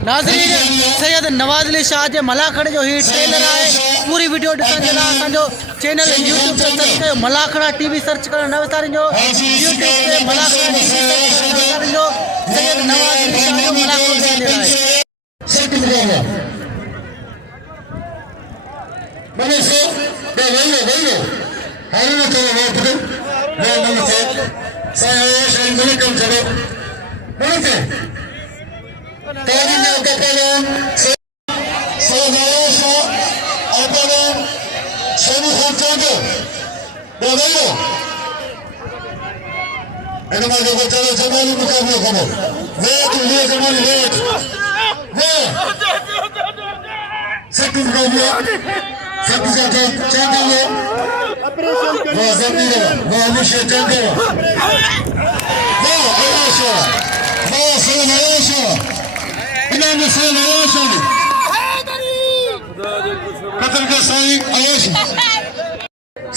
नाज़रीन सैयद नवाज़ अली शाह जे मलाखड़े जो ही ट्रेलर है पूरी वीडियो ॾिसण जे लाइ असांजो चैनल यूट्यूब ते सर्च कयो मलाखड़ा टीवी सर्च करण न विसारिजो यूट्यूब ते मलाखड़ा टीवी सर्च करण न विसारिजो सैयद नवाज़ अली शाह जो मलाखड़ो ॾिसण जे लाइ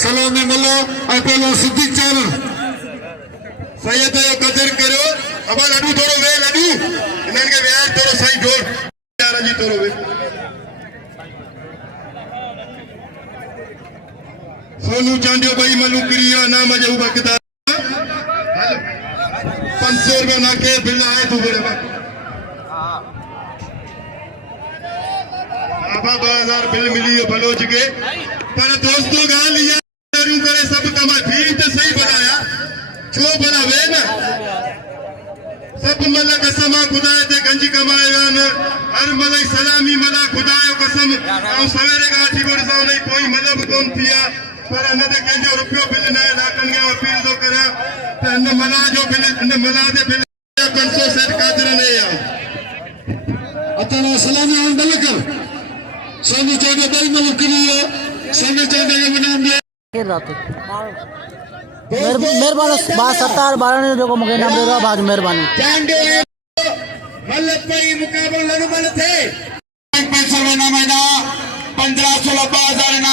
सलामी मल्ला अपोलो सिद्दीक चारण सैयद कदर करो अब लड्डू थोड़ो वे लड्डू इन्हनि खे वेहार थोड़ो साईं ढोल यार जी थोड़ो वे सोनू चांडियो भाई मलुकरिया नाम जो बकदा 500 रुपया ना के बिल आए तू बड़े बाबा 2000 बिल मिली है बलोच के पर दोस्तों गाल लिया करे सब कमा ठीक तो सही बनाया छो बनावे ना सब मला कसम खुदाए ते गंजी कमाया न हर मलाई सलामी मला खुदायो कसम और सवेरे गाठी को सो नहीं कोई मतलब कोन थिया पर न ते कंजो रुपयो बिल न लाकन के अपील तो करा त न मला जो बिल न मला दे बिल 500 सेट कादर ने या अतला सलामी हम बलकर सोनी चौधरी भाई मलुकरिया सोनी चौधरी के नाम दे मेहरबानी बात सत्तार बारह जो को मुके नाम देगा बाज मेहरबानी मल्लत भाई मुकाबला लनु मल थे 500 ना महीना 1500 2000 ना